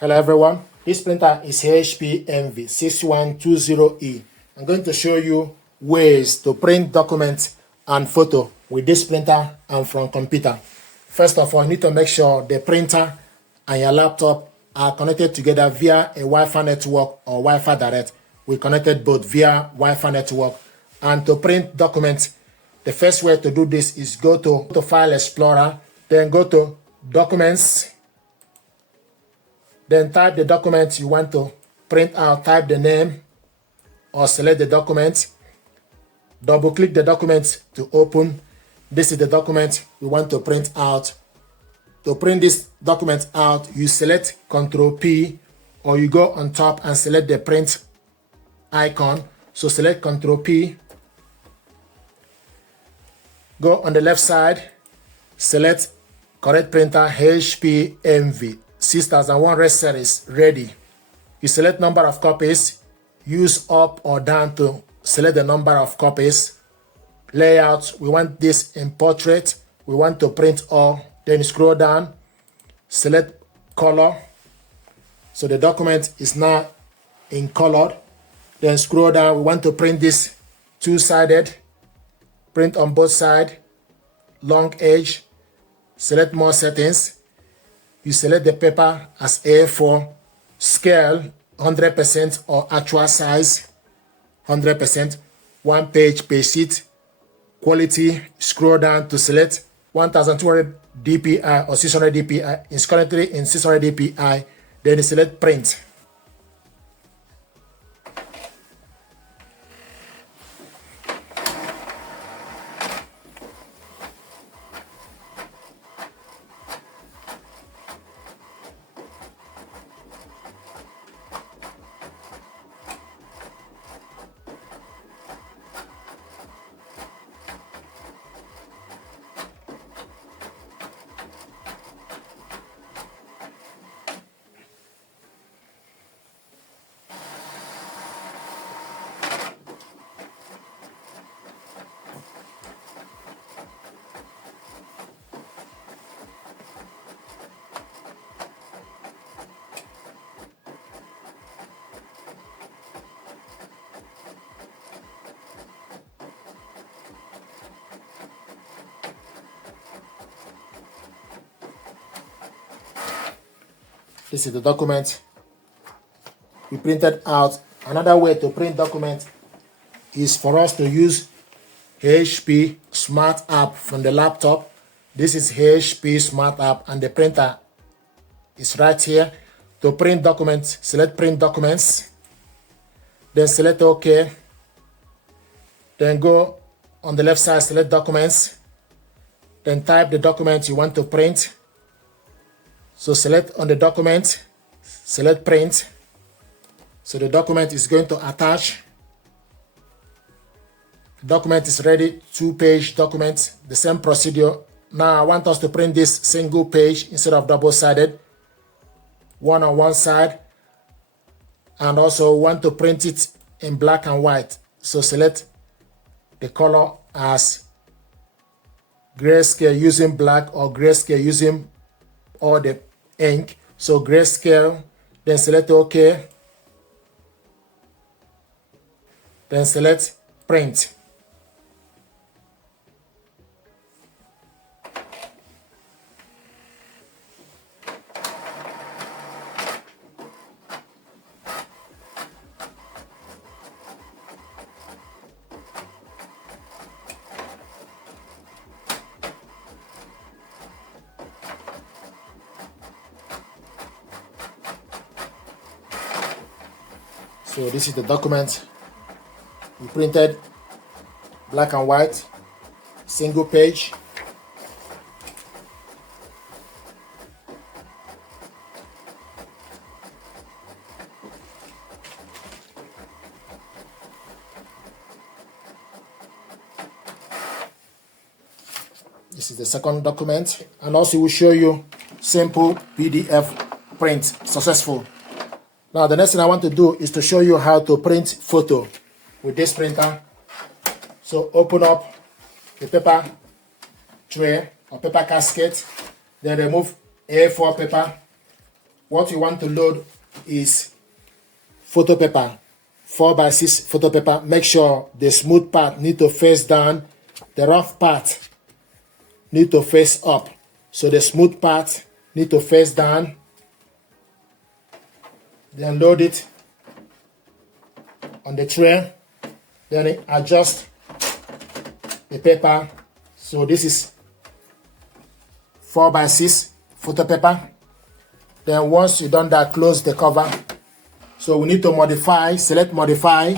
Hello everyone, this printer is HP Envy 6120E. I'm going to show you ways to print documents and photo with this printer and from computer. First of all, you need to make sure the printer and your laptop are connected together via a Wi-Fi network or Wi-Fi direct. We connected both via Wi-Fi network. And to print documents, the first way to do this is go to File Explorer, then go to Documents. Then type the document you want to print out, type the name or select the document. Double click the document to open. This is the document we want to print out. To print this document out, you select Ctrl P or you go on top and select the print icon. So select Ctrl P. Go on the left side, select correct printer HP Envy 6001 red series ready. You select number of copies, use up or down to select the number of copies. Layout, we want this in portrait, we want to print all. Then scroll down, select color. So the document is now in colored. Then scroll down, we want to print this two-sided, print on both sides, long edge. Select more settings. You select the paper as A4, scale 100% or actual size 100%, one page sheet, quality, scroll down to select 1200 dpi or 600 dpi. It's currently in 600 dpi. Then you select print. This is the document we printed out. Another way to print document is for us to use HP Smart App from the laptop. This is HP Smart App and the printer is right here. To print documents, select Print Documents. Then select OK. Then go on the left side, select Documents. Then type the document you want to print. So select on the document, select print. So the document is going to attach. The document is ready, two-page document, the same procedure. Now I want us to print this single page instead of double-sided, one on one side. And also want to print it in black and white. So select the color as grayscale using black or grayscale using all the ink. So grayscale, then select OK. Then select print. So this is the document we printed, black and white, single page. This is the second document, and also we'll show you simple PDF print successful. Now the next thing I want to do is to show you how to print photo with this printer. So open up the paper tray or paper casket, then remove A4 paper, what you want to load is photo paper, 4x6 photo paper. Make sure the smooth part need to face down, the rough part need to face up. So the smooth part need to face down. Then load it on the tray. Then adjust the paper. So this is 4x6 photo paper. Then once you've done that, close the cover. So we need to modify, select modify.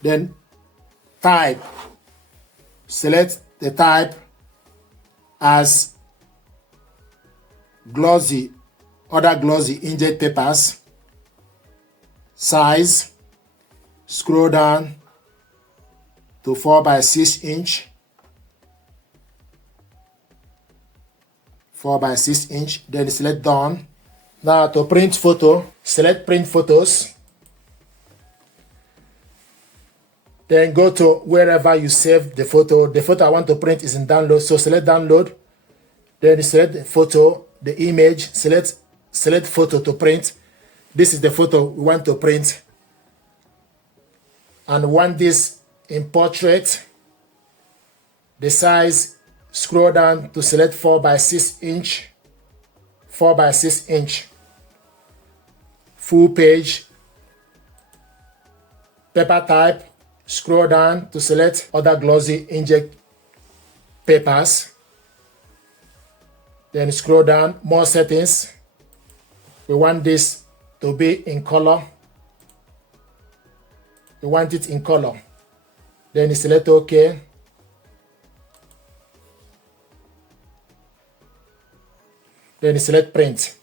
Then type, select the type as glossy, other glossy inkjet papers. Size, scroll down to 4x6 inch. 4x6 inch, then select done. Now to print photo, select print photos. Then go to wherever you save the photo. The photo I want to print is in download, so select download. Then select the photo, the image, select photo to print. This is the photo we want to print. And we want this in portrait. The size, scroll down to select 4x6 inch. 4x6 inch. Full page. Paper type, scroll down to select other glossy inkjet papers. Then scroll down, more settings. We want this to be in color. We want it in color. Then you select OK. Then you select print.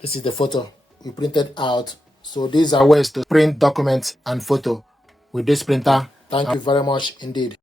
This is the photo we printed out. So these are ways to print documents and photo with this printer. Thank you very much indeed.